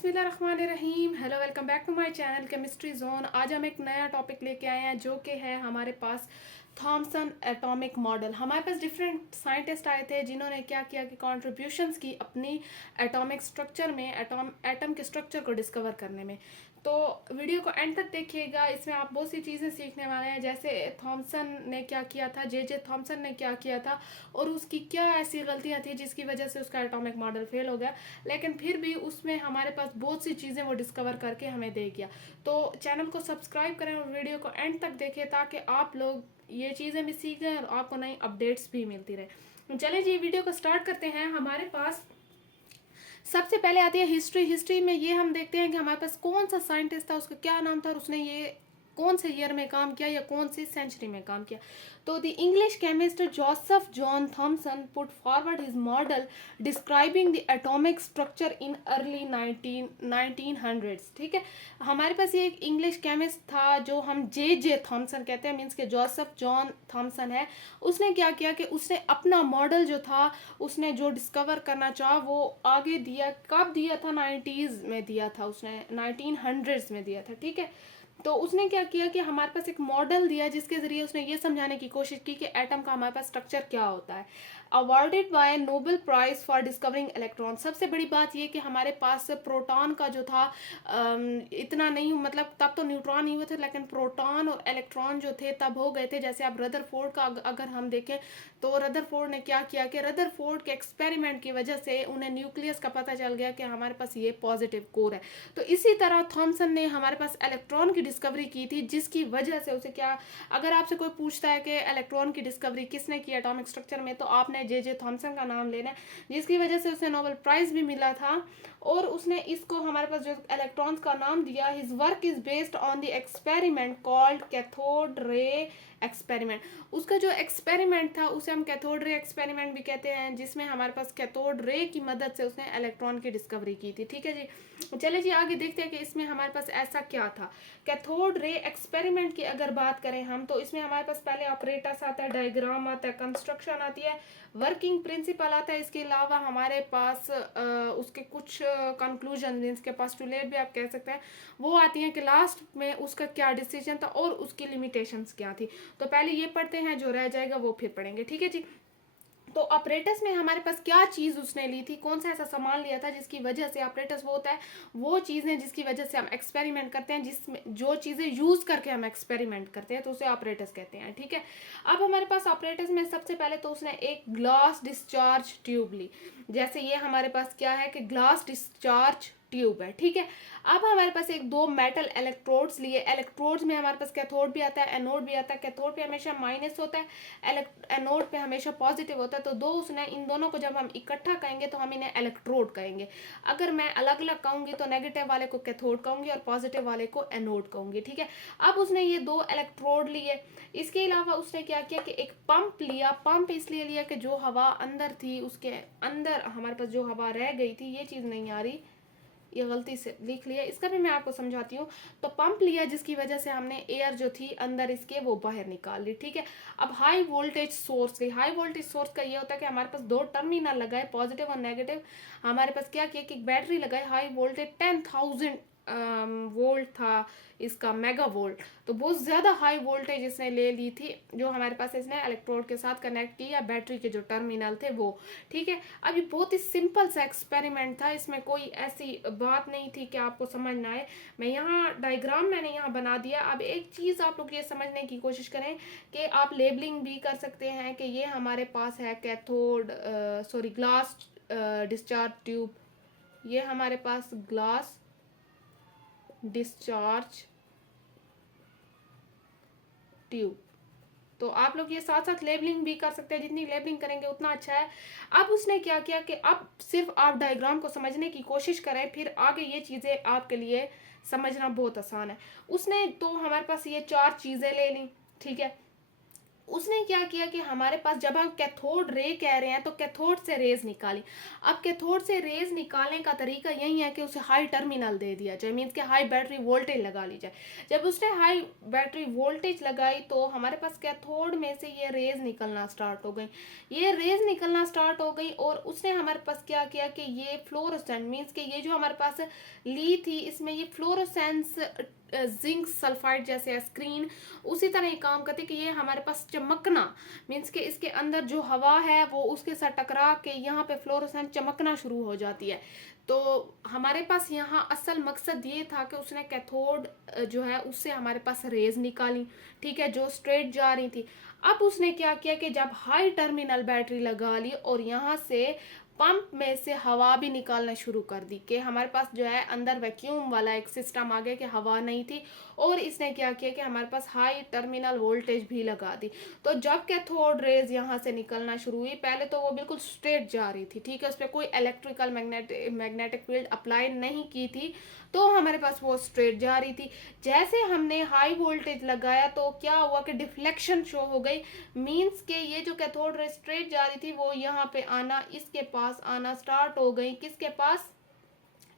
बिस्मिल्लाहिर्रहमानिर्रहीम। Hello, welcome back to my channel chemistry zone. आज हम एक नया टॉपिक लेके आए हैं जो कि है हमारे पास थॉमसन एटॉमिक मॉडल। हमारे पास डिफरेंट साइंटिस्ट आए थे जिन्होंने क्या किया कि कॉन्ट्रीब्यूशंस की अपनी एटॉमिक स्ट्रक्चर में, एटम के स्ट्रक्चर को डिस्कवर करने में। तो वीडियो को एंड तक देखिएगा, इसमें आप बहुत सी चीज़ें सीखने वाले हैं, जैसे थॉमसन ने क्या किया था, जे थॉमसन ने क्या किया था और उसकी क्या ऐसी गलतियां थी जिसकी वजह से उसका एटॉमिक मॉडल फेल हो गया, लेकिन फिर भी उसमें हमारे पास बहुत सी चीज़ें वो डिस्कवर करके हमें दे गया। तो चैनल को सब्सक्राइब करें और वीडियो को एंड तक देखें ताकि आप लोग ये चीज़ें भी सीखें और आपको नई अपडेट्स भी मिलती रहे। चलें जी, वीडियो को स्टार्ट करते हैं। हमारे पास सबसे पहले आती है हिस्ट्री। हिस्ट्री में ये हम देखते हैं कि हमारे पास कौन सा साइंटिस्ट था, उसका क्या नाम था और उसने ये कौन से ईयर में काम किया या कौन सी सेंचुरी में काम किया। तो the English chemist Joseph John Thomson put forward his model describing the atomic structure in early 1900s। ठीक है, हमारे पास ये एक इंग्लिश केमिस्ट था जो हम जे थॉमसन कहते हैं, मीन्स के जोसेफ जॉन थॉमसन है। उसने क्या किया कि उसने अपना मॉडल जो था, उसने जो डिस्कवर करना चाहा वो आगे दिया। कब दिया था? 90s में दिया था, उसने 1900s में दिया था। ठीक है, तो उसने क्या किया कि हमारे पास एक मॉडल दिया जिसके ज़रिए उसने ये समझाने की कोशिश की कि एटम का हमारे पास स्ट्रक्चर क्या होता है। Awarded by Nobel prize for discovering electron. सबसे बड़ी बात ये कि हमारे पास प्रोटॉन का जो था इतना नहीं, मतलब तब तो न्यूट्रॉन ही हुए थे, लेकिन प्रोटॉन और इलेक्ट्रॉन जो थे तब हो गए थे। जैसे आप रदरफोर्ड का अगर हम देखें तो रदरफोर्ड ने क्या किया कि रदरफोर्ड के एक्सपेरिमेंट की वजह से उन्हें न्यूक्लियस का पता चल गया कि हमारे पास ये पॉजिटिव कोर है। तो इसी तरह थॉमसन ने हमारे पास इलेक्ट्रॉन की डिस्कवरी की थी, जिसकी वजह से उसे क्या, अगर आपसे कोई पूछता है कि इलेक्ट्रॉन की डिस्कवरी किसने की एटॉमिक स्ट्रक्चर में, तो आपने जे थॉमसन का नाम लेना है, जिसकी वजह से उसे नोबेल प्राइज भी मिला था। और उसने इसको हमारे पास जो इलेक्ट्रॉन्स का नाम दिया, his work is based on the experiment called cathode ray experiment. उसका जो एक्सपेरिमेंट था उसे हम कैथोड रे एक्सपेरिमेंट भी कहते हैं, जिसमें हमारे पास कैथोड रे की मदद से उसने इलेक्ट्रॉन की डिस्कवरी की थी। ठीक है जी, चले जी आगे देखते हैं कि इसमें हमारे पास ऐसा क्या था। कैथोड रे एक्सपेरिमेंट की अगर बात करें हम, तो इसमें हमारे पास पहले ऑपरेटर्स आता है, डायग्राम आता है, कंस्ट्रक्शन आती है, वर्किंग प्रिंसिपल आता है। इसके अलावा हमारे पास उसके कुछ कंक्लूजन, इसके पास्टुलेट भी आप कह सकते हैं, वो आती हैं कि लास्ट में उसका क्या डिसीजन था और उसकी लिमिटेशंस क्या थी। तो पहले ये पढ़ते हैं, जो रह जाएगा वो फिर पढ़ेंगे। ठीक है जी, तो ऑपरेटर्स में हमारे पास क्या चीज़ उसने ली थी, कौन सा ऐसा सामान लिया था जिसकी वजह से ऑपरेटर्स वो होता है, वो चीज़ें जिसकी वजह से हम एक्सपेरिमेंट करते हैं, जिसमें जो चीज़ें यूज़ करके हम एक्सपेरिमेंट करते हैं, तो उसे ऑपरेटर्स कहते हैं। ठीक है, अब हमारे पास ऑपरेटर्स में सबसे पहले तो उसने एक ग्लास डिस्चार्ज ट्यूब ली। जैसे ये हमारे पास क्या है कि ग्लास डिस्चार्ज ट्यूब है। ठीक है, अब हमारे पास एक दो मेटल इलेक्ट्रोड्स लिए। इलेक्ट्रोड्स में हमारे पास कैथोड भी आता है, एनोड भी आता है। कैथोड पे हमेशा माइनस होता है, एनोड पे हमेशा पॉजिटिव होता है। तो दो उसने, इन दोनों को जब हम इकट्ठा कहेंगे तो हम इन्हें इलेक्ट्रोड कहेंगे। अगर मैं अलग अलग कहूंगी तो नेगेटिव वाले को कैथोड कहूंगी और पॉजिटिव वाले को एनोड कहूंगी। ठीक है, अब उसने ये दो इलेक्ट्रोड लिए। इसके अलावा उसने क्या किया कि एक पंप लिया। पंप इसलिए लिया कि जो हवा अंदर थी, उसके अंदर हमारे पास जो हवा रह गई थी, ये चीज़ नहीं आ रही, ये गलती से लिख लिया, इसका भी मैं आपको समझाती हूँ। तो पंप लिया जिसकी वजह से हमने एयर जो थी अंदर इसके वो बाहर निकाल ली। ठीक है, अब हाई वोल्टेज सोर्स ली। हाई वोल्टेज सोर्स का ये होता है कि हमारे पास दो टर्मिनल लगाए, पॉजिटिव और नेगेटिव। हमारे पास क्या किया कि बैटरी लगाई, हाई वोल्टेज 10,000 वोल्ट था इसका, मेगा वोल्ट। तो बहुत ज़्यादा हाई वोल्टेज इसने ले ली थी, जो हमारे पास इसने इलेक्ट्रोड के साथ कनेक्ट किया, बैटरी के जो टर्मिनल थे वो। ठीक है, अब ये बहुत ही सिंपल सा एक्सपेरिमेंट था, इसमें कोई ऐसी बात नहीं थी कि आपको समझ ना आए। मैं यहाँ डायग्राम मैंने यहाँ बना दिया। अब एक चीज़ आप लोग ये समझने की कोशिश करें कि आप लेबलिंग भी कर सकते हैं कि ये हमारे पास है cathode, sorry glass discharge tube, ये हमारे पास ग्लास डिस्चार्ज ट्यूब। तो आप लोग ये साथ साथ लेबलिंग भी कर सकते हैं, जितनी लेबलिंग करेंगे उतना अच्छा है। अब उसने क्या किया कि अब सिर्फ आप डायग्राम को समझने की कोशिश करें, फिर आगे ये चीज़ें आपके लिए समझना बहुत आसान है। उसने तो हमारे पास ये चार चीज़ें ले ली। ठीक है, उसने क्या किया कि हमारे पास जब हम कैथोड रे कह रहे हैं तो कैथोड से रेज निकाली। अब कैथोड से रेज निकालने का तरीका यही है कि उसे हाई टर्मिनल दे दिया जाए, मीन्स कि हाई बैटरी वोल्टेज लगा ली जाए। जब उसने हाई बैटरी वोल्टेज लगाई तो हमारे पास कैथोड में से ये रेज निकलना स्टार्ट हो गई। ये रेज निकलना स्टार्ट हो गई और उसने हमारे पास क्या किया कि ये फ्लोरोसेंट, मीन्स कि ये जो हमारे पास ली थी इसमें ये फ्लोरोसेंस जिंक सल्फाइड जैसे स्क्रीन उसी तरह ही काम करती कि ये हमारे पास चमकना, मीन्स कि इसके अंदर जो हवा है वो उसके साथ टकरा के यहाँ पे फ्लोरोसेंट चमकना शुरू हो जाती है। तो हमारे पास यहाँ असल मकसद ये था कि उसने कैथोड जो है उससे हमारे पास रेज निकाली, ठीक है, जो स्ट्रेट जा रही थी। अब उसने क्या किया कि जब हाई टर्मिनल बैटरी लगा ली और यहाँ से पंप में से हवा भी निकालना शुरू कर दी कि हमारे पास जो है अंदर वैक्यूम वाला एक सिस्टम आ गया कि हवा नहीं थी, और इसने क्या किया कि हमारे पास हाई टर्मिनल वोल्टेज भी लगा दी। तो जब कैथोड रेज यहाँ से निकलना शुरू हुई, पहले तो वो बिल्कुल स्ट्रेट जा रही थी, ठीक है, उस पर कोई इलेक्ट्रिकल मैग्नेटिक फील्ड अप्लाई नहीं की थी, तो हमारे पास वो स्ट्रेट जा रही थी। जैसे हमने हाई वोल्टेज लगाया तो क्या हुआ कि डिफ्लेक्शन शो हो गई, मींस के ये जो कैथोड रे स्ट्रेट जा रही थी वो यहाँ पे आना, इसके पास आना स्टार्ट हो गई, किसके पास,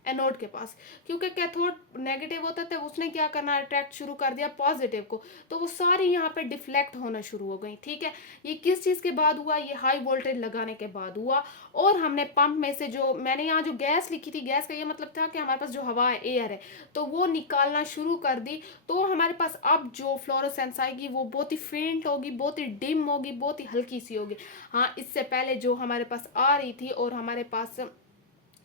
एनोड के पास, क्योंकि कैथोड नेगेटिव होता था, उसने क्या करना, अट्रैक्ट शुरू कर दिया पॉजिटिव को, तो वो सारी यहाँ पे डिफ्लेक्ट होना शुरू हो गई, ठीक है। ये किस चीज़ के बाद हुआ, ये हाई वोल्टेज लगाने के बाद हुआ। और हमने पंप में से जो मैंने यहाँ जो गैस लिखी थी, गैस का ये मतलब था कि हमारे पास जो हवा है, एयर है, तो वो निकालना शुरू कर दी। तो हमारे पास अब जो फ्लोरोसेंस आएगी वो बहुत ही फेंट होगी, बहुत ही डिम होगी, बहुत ही हल्की सी होगी। हाँ, इससे पहले जो हमारे पास आ रही थी और हमारे पास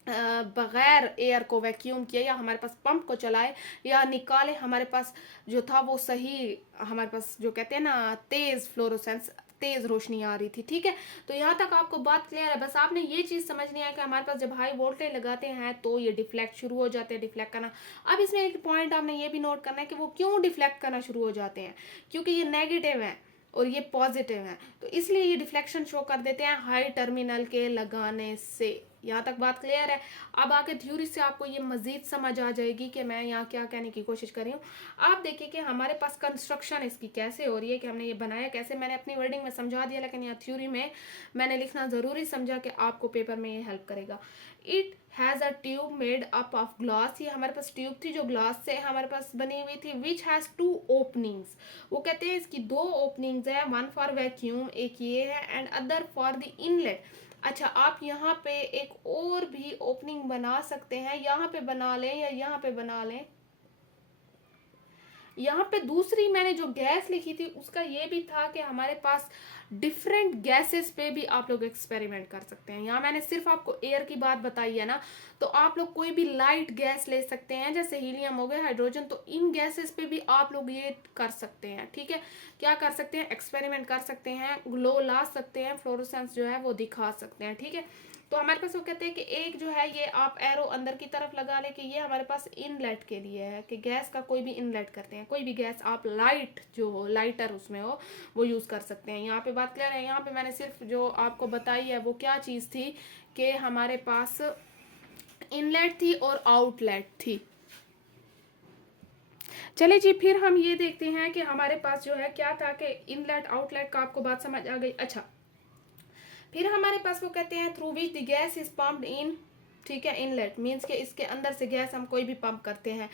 बगैर एयर को वैक्यूम किए या हमारे पास पंप को चलाए या निकाले, हमारे पास जो था वो सही, हमारे पास जो कहते हैं ना तेज फ्लोरोसेंस, तेज रोशनी आ रही थी, ठीक है। तो यहाँ तक आपको बात क्लियर है। बस आपने ये चीज़ समझनी है कि हमारे पास जब हाई वोल्टेज लगाते हैं तो ये डिफ्लेक्ट शुरू हो जाते हैं, डिफ्लेक्ट करना। अब इसमें एक पॉइंट आपने ये भी नोट करना है कि वो क्यों डिफ्लेक्ट करना शुरू हो जाते हैं, क्योंकि ये नेगेटिव है और ये पॉजिटिव है, तो इसलिए ये डिफ्लेक्शन शो कर देते हैं हाई टर्मिनल के लगाने से। यहाँ तक बात क्लियर है। अब आगे थ्योरी से आपको ये मजीद समझ आ जाएगी कि मैं यहाँ क्या कहने की कोशिश कर रही हूँ। आप देखिए कि हमारे पास कंस्ट्रक्शन इसकी कैसे हो रही है, कि हमने ये बनाया कैसे। मैंने अपनी वर्डिंग में समझा दिया, लेकिन यहाँ थ्योरी में मैंने लिखना ज़रूरी समझा कि आपको पेपर में ये हेल्प करेगा। It has a tube made up of glass, ये हमारे पास ट्यूब थी जो ग्लास से हमारे पास बनी हुई थी, विच हैज़ टू ओपनिंग्स, वो कहते हैं इसकी दो ओपनिंग्स है, वन फॉर वैक्यूम, एक ये है, and other for the inlet. अच्छा, आप यहाँ पे एक और भी ओपनिंग बना सकते हैं, यहाँ पे बना लें या यहाँ पे बना लें। यहाँ पे दूसरी मैंने जो गैस लिखी थी उसका ये भी था कि हमारे पास डिफरेंट गैसेस पे भी आप लोग एक्सपेरिमेंट कर सकते हैं। यहाँ मैंने सिर्फ आपको एयर की बात बताई है ना, तो आप लोग कोई भी लाइट गैस ले सकते हैं, जैसे हीलियम हो गया, हाइड्रोजन, तो इन गैसेस पे भी आप लोग ये कर सकते हैं, ठीक है। क्या कर सकते हैं, एक्सपेरिमेंट कर सकते हैं, ग्लो ला सकते हैं, फ्लोरोसेंस जो है वो दिखा सकते हैं, ठीक है। तो हमारे पास वो कहते हैं कि एक जो है ये आप एरो अंदर की तरफ लगा ले कि ये हमारे पास इनलेट के लिए है, कि गैस का कोई भी इनलेट करते हैं, कोई भी गैस आप लाइट जो हो, लाइटर उसमें हो, वो यूज़ कर सकते हैं। यहाँ पे बात क्लियर है। यहाँ पे मैंने सिर्फ जो आपको बताई है वो क्या चीज़ थी कि हमारे पास इनलेट थी और आउटलेट थी। चले जी, फिर हम ये देखते हैं कि हमारे पास जो है क्या था कि इनलेट आउटलेट का आपको बात समझ आ गई। अच्छा, फिर हमारे पास वो कहते हैं through which the gas is pumped in, ठीक है, इनलेट मीन्स के इसके अंदर से गैस हम कोई भी पंप करते हैं।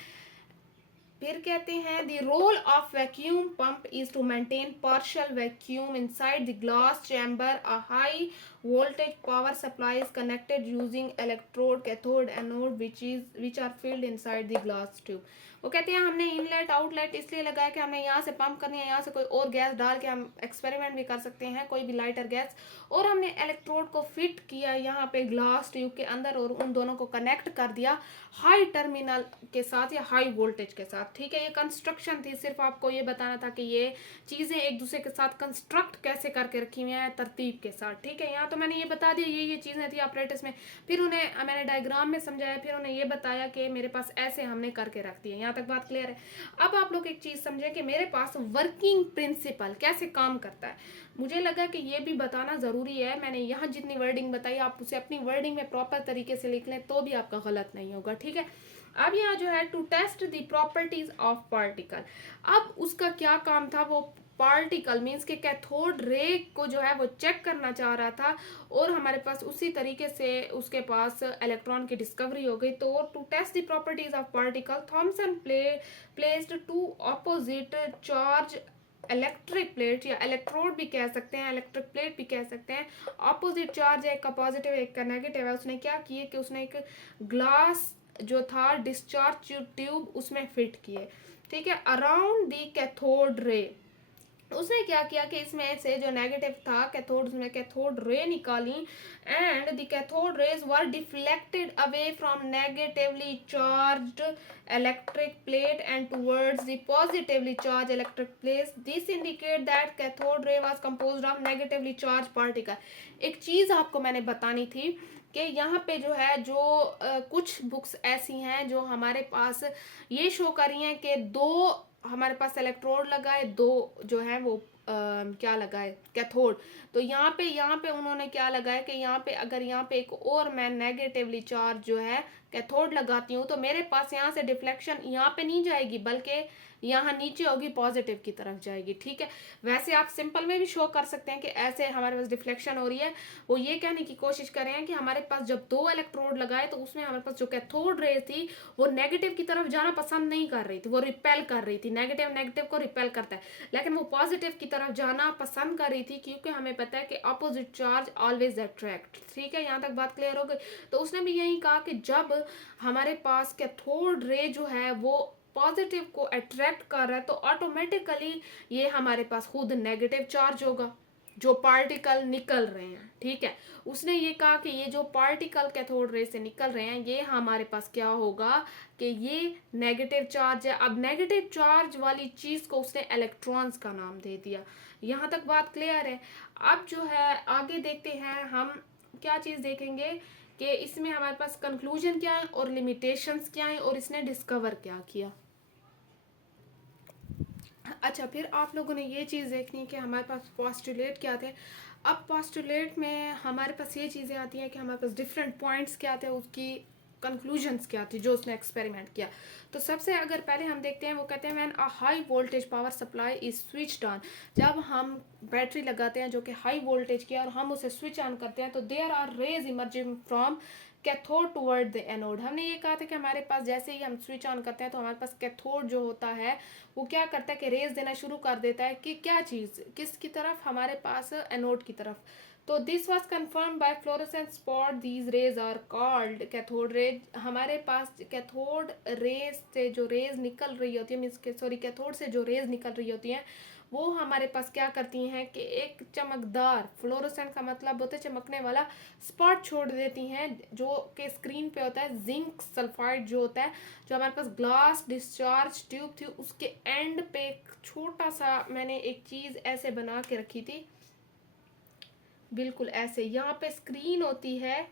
फिर कहते हैं the role of vacuum pump is to maintain partial vacuum inside the glass chamber. A high voltage power supply is connected using electrode, cathode, anode which are filled inside the glass tube. वो कहते हैं हमने inlet outlet इसलिए लगाया कि हमने यहाँ से पंप करनी है, यहाँ से कोई और गैस डाल के हम एक्सपेरिमेंट भी कर सकते हैं, कोई भी लाइटर गैस, और हमने इलेक्ट्रोड को फिट किया यहाँ पे ग्लास ट्यूब के अंदर और उन दोनों को कनेक्ट कर दिया हाई टर्मिनल के साथ या हाई वोल्टेज के साथ, ठीक है। ये कंस्ट्रक्शन थी, सिर्फ आपको ये बताना था कि ये चीज़ें एक दूसरे के साथ कंस्ट्रक्ट कैसे करके रखी हुई हैं तरतीब के साथ, ठीक है। यहाँ तो मैंने ये बता दिया ये चीज़ें थी ऑपरेटर्स में, फिर उन्हें मैंने डायग्राम में समझाया, फिर उन्हें ये बताया कि मेरे पास ऐसे हमने करके रख दिए। यहाँ तक बात क्लियर है। अब आप लोग एक चीज़ समझें कि मेरे पास वर्किंग प्रिंसिपल कैसे काम करता है, मुझे लगा कि ये भी बताना ज़रूरी है। मैंने यहाँ जितनी वर्डिंग बताई आप उसे अपनी वर्डिंग में प्रॉपर तरीके से लिख लें तो भी आपका गलत नहीं होगा, ठीक है। अब यहाँ जो है to test the properties of particle, अब उसका क्या काम था, वो पार्टिकल मीन्स के कैथोड रे को जो है वो चेक करना चाह रहा था, और हमारे पास उसी तरीके से उसके पास इलेक्ट्रॉन की डिस्कवरी हो गई। तो to test the properties of particle, Thomson placed two opposite charge electric plate, या इलेक्ट्रोड भी कह सकते हैं, इलेक्ट्रिक प्लेट भी कह सकते हैं, ऑपोजिट चार्ज है, एक का पॉजिटिव एक का नेगेटिव है। उसने क्या किए कि उसने एक ग्लास जो था डिस्चार्ज ट्यूब उसमें फिट किए, ठीक है, अराउंड दी कैथोड रे। उसने क्या किया कि इसमें से जो नेगेटिव था कैथोड में कैथोड रे निकाली, and the cathode rays were deflected away from negatively charged electric plate and towards the positively charge electric plate. This indicate that cathode ray was composed of negatively charge particle. एक चीज आपको मैंने बतानी थी कि यहाँ पे जो है जो कुछ बुक्स ऐसी हैं जो हमारे पास ये शो कर रही हैं कि दो हमारे पास इलेक्ट्रोड लगा है, दो जो है वो क्या लगा है कैथोड। तो यहाँ पे उन्होंने क्या लगाया कि यहाँ पे अगर यहाँ पे एक और मैं नेगेटिवली चार्ज जो है कैथोड लगाती हूँ तो मेरे पास यहाँ से डिफ्लेक्शन यहाँ पे नहीं जाएगी बल्कि यहाँ नीचे होगी, पॉजिटिव की तरफ जाएगी, ठीक है। वैसे आप सिंपल में भी शो कर सकते हैं कि ऐसे हमारे पास डिफ्लेक्शन हो रही है। वो ये कहने की कोशिश कर रहे हैं कि हमारे पास जब दो इलेक्ट्रोड लगाए तो उसमें हमारे पास जो कैथोड रे थी वो नेगेटिव की तरफ जाना पसंद नहीं कर रही थी, वो रिपेल कर रही थी, नेगेटिव नेगेटिव को रिपेल करता है, लेकिन वो पॉजिटिव की तरफ जाना पसंद कर रही थी क्योंकि हमें पता है कि अपोजिट चार्ज ऑलवेज अट्रैक्ट, ठीक है। यहाँ तक बात क्लियर हो गई। तो उसने भी यही कहा कि जब हमारे पास कैथोड रे जो है वो पॉजिटिव को अट्रैक्ट कर रहा है तो ऑटोमेटिकली ये हमारे पास खुद नेगेटिव चार्ज होगा जो पार्टिकल निकल रहे हैं, ठीक है। उसने ये कहा कि ये जो पार्टिकल कैथोड रे से निकल रहे हैं ये हमारे पास क्या होगा कि ये नेगेटिव चार्ज है। अब नेगेटिव चार्ज वाली चीज को उसने इलेक्ट्रॉन्स का नाम दे दिया। यहाँ तक बात क्लियर है। अब जो है आगे देखते हैं हम क्या चीज देखेंगे कि इसमें हमारे पास कंक्लूजन क्या है और लिमिटेशंस क्या है और इसने डिस्कवर क्या किया। अच्छा, फिर आप लोगों ने ये चीज़ देखनी है कि हमारे पास पोस्टुलेट क्या थे। अब पोस्टुलेट में हमारे पास ये चीज़ें आती हैं कि हमारे पास डिफरेंट पॉइंट्स क्या थे, उसकी कंक्लूजन्स क्या थी जो उसने एक्सपेरिमेंट किया। तो सबसे अगर पहले हम देखते हैं वो कहते हैं when a high voltage power supply is switched on, जब हम बैटरी लगाते हैं जो कि हाई वोल्टेज की और हम उसे स्विच ऑन करते हैं तो there are rays emerging from cathode toward the anode. हमने ये कहा था कि हमारे पास जैसे ही हम स्विच ऑन करते हैं तो हमारे पास कैथोड जो होता है वो क्या करता है कि रेज देना शुरू कर देता है कि क्या चीज़ किसकी तरफ, हमारे पास एनोड की तरफ। तो this was confirm by fluorescent spot, these rays are called cathode rays. हमारे पास कैथोड रेज से जो रेज निकल रही होती है मीन्स सॉरी कैथोड से जो रेज निकल रही होती हैं वो हमारे पास क्या करती हैं कि एक चमकदार, फ्लोरोसेंट का मतलब होता है चमकने वाला, स्पॉट छोड़ देती हैं जो कि स्क्रीन पे होता है जिंक सल्फाइड जो होता है। जो हमारे पास ग्लास डिस्चार्ज ट्यूब थी उसके एंड पे एक छोटा सा मैंने एक चीज़ ऐसे बना के रखी थी, बिल्कुल ऐसे। यहाँ पे स्क्रीन होती है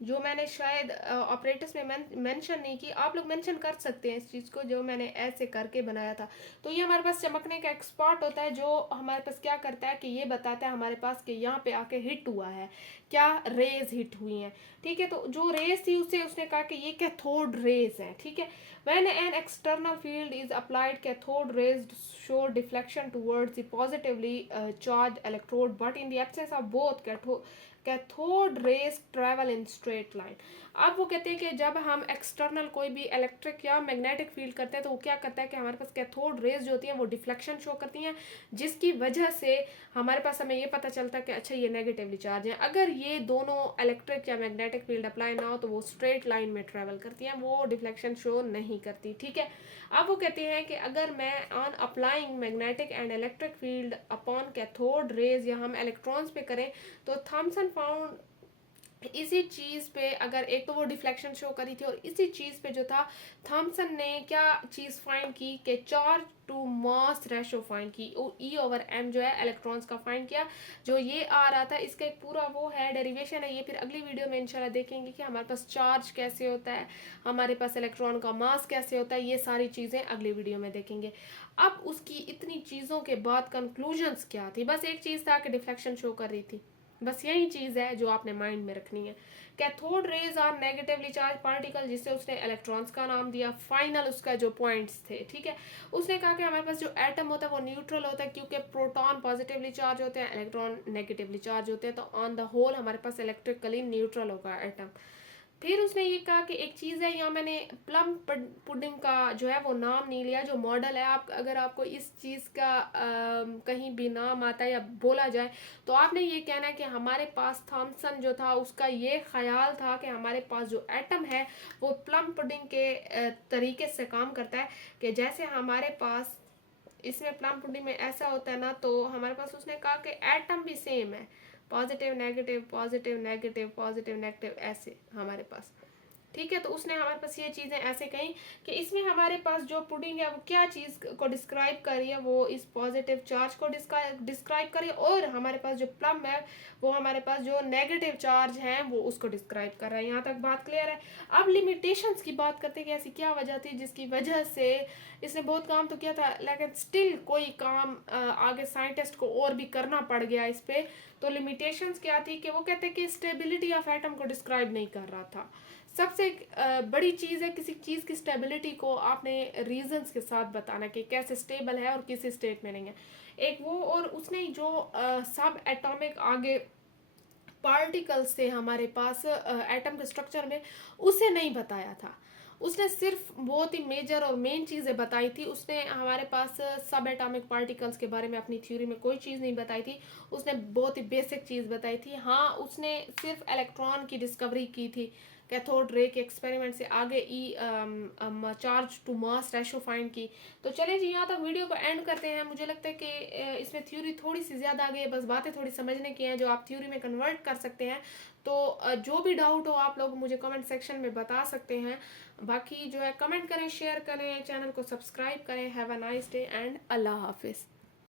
जो मैंने शायद ऑपरेटर्स में मेंशन नहीं की, आप लोग मेंशन कर सकते हैं इस चीज़ को, जो मैंने ऐसे करके बनाया था। तो ये हमारे पास चमकने का एक स्पॉट होता है जो हमारे पास क्या करता है कि ये बताता है हमारे पास कि यहाँ पे आके हिट हुआ है, क्या रेज हिट हुई हैं, ठीक है। तो जो रेज थी उसे उसने कहा कि ये कैथोड रेज है, ठीक है। When an external field is applied, cathode rays show deflection towards the positively charged electrode, but in the absence of both, cathode rays travel in straight line. अब वो कहते हैं कि जब हम एक्सटर्नल कोई भी इलेक्ट्रिक या मैग्नेटिक फील्ड करते हैं तो वो क्या करता है कि हमारे पास कैथोड रेज जो होती हैं वो डिफ्लेक्शन शो करती हैं, जिसकी वजह से हमारे पास हमें ये पता चलता है कि अच्छा ये नेगेटिवली चार्ज है। अगर ये दोनों इलेक्ट्रिक या मैग्नेटिक फील्ड अप्लाई ना हो तो वो स्ट्रेट लाइन में ट्रेवल करती हैं, वो डिफ्लेक्शन शो नहीं करती, ठीक है। अब वो कहते हैं कि अगर मैं on applying magnetic and electric field upon cathode rays या हम इलेक्ट्रॉन्स पे करें तो थॉमसन फाउंड इसी चीज़ पे, अगर एक तो वो डिफ्लेक्शन शो करी थी और इसी चीज़ पे जो था थॉमसन ने क्या चीज़ फाइंड की कि charge to mass ratio find की, E/m जो है इलेक्ट्रॉन्स का फाइंड किया। जो ये आ रहा था इसका एक पूरा वो है डेरिवेशन है, ये फिर अगली वीडियो में इंशाल्लाह देखेंगे कि हमारे पास चार्ज कैसे होता है, हमारे पास इलेक्ट्रॉन का मास कैसे होता है, ये सारी चीज़ें अगली वीडियो में देखेंगे। अब उसकी इतनी चीज़ों के बाद कंक्लूजन्स क्या थी, बस एक चीज़ था कि डिफ्लेक्शन शो कर रही थी, बस यही चीज़ है जो आपने माइंड में रखनी है। Cathode rays are negatively charge particle, जिससे उसने इलेक्ट्रॉन्स का नाम दिया। फाइनल उसका जो पॉइंट्स थे, ठीक है, उसने कहा कि हमारे पास जो एटम होता है वो न्यूट्रल होता है, क्योंकि प्रोटॉन पॉजिटिवली चार्ज होते हैं, इलेक्ट्रॉन नेगेटिवली चार्ज होते हैं, तो ऑन द होल हमारे पास इलेक्ट्रिकली न्यूट्रल होगा एटम। फिर उसने ये कहा कि एक चीज़ है, यहाँ मैंने प्लम पुडिंग का जो है वो नाम नहीं लिया, जो मॉडल है, आप अगर आपको इस चीज़ का कहीं भी नाम आता है या बोला जाए तो आपने ये कहना है कि हमारे पास थॉमसन जो था उसका ये ख्याल था कि हमारे पास जो एटम है वो प्लम पुडिंग के तरीके से काम करता है, कि जैसे हमारे पास इसमें प्लम पुडिंग में ऐसा होता है ना, तो हमारे पास उसने कहा कि एटम भी सेम है, positive negative positive negative positive negative, ऐसे हमारे पास, ठीक है। तो उसने हमारे पास ये चीज़ें ऐसे कही कि इसमें हमारे पास जो पुडिंग है वो क्या चीज़ को डिस्क्राइब कर रही है, वो इस पॉजिटिव चार्ज को डिस्क्राइब कर रही है, और हमारे पास जो प्लम है वो हमारे पास जो नेगेटिव चार्ज है वो उसको डिस्क्राइब कर रहा है। यहाँ तक बात क्लियर है। अब लिमिटेशंस की बात करते हैं कि ऐसी क्या वजह थी जिसकी वजह से इसने बहुत काम तो किया था, लेकिन स्टिल कोई काम आगे साइंटिस्ट को और भी करना पड़ गया इस पर। तो लिमिटेशंस क्या थी कि वो कहते हैं कि स्टेबिलिटी ऑफ एटम को डिस्क्राइब नहीं कर रहा था। सबसे बड़ी चीज़ है किसी चीज़ की स्टेबिलिटी को आपने रीजंस के साथ बताना कि कैसे स्टेबल है और किस स्टेट में नहीं है, एक वो। और उसने जो सब एटॉमिक आगे पार्टिकल्स थे हमारे पास एटम के स्ट्रक्चर में, उसे नहीं बताया था। उसने सिर्फ बहुत ही मेजर और मेन चीज़ें बताई थी। उसने हमारे पास सब एटॉमिक पार्टिकल्स के बारे में अपनी थ्योरी में कोई चीज़ नहीं बताई थी। उसने बहुत ही बेसिक चीज़ बताई थी। हाँ, उसने सिर्फ इलेक्ट्रॉन की डिस्कवरी की थी कैथोड रे के एक्सपेरिमेंट से, आगे e charge to mass ratio find की। तो चलिए जी, यहाँ तक वीडियो को एंड करते हैं। मुझे लगता है कि इसमें थ्योरी थोड़ी सी ज़्यादा आ गई है, बस बातें थोड़ी समझने की हैं जो आप थ्योरी में कन्वर्ट कर सकते हैं। तो जो भी डाउट हो आप लोग मुझे कमेंट सेक्शन में बता सकते हैं। बाकी जो है कमेंट करें, शेयर करें, चैनल को सब्सक्राइब करें। Have a nice day and अल्लाह हाफिज़।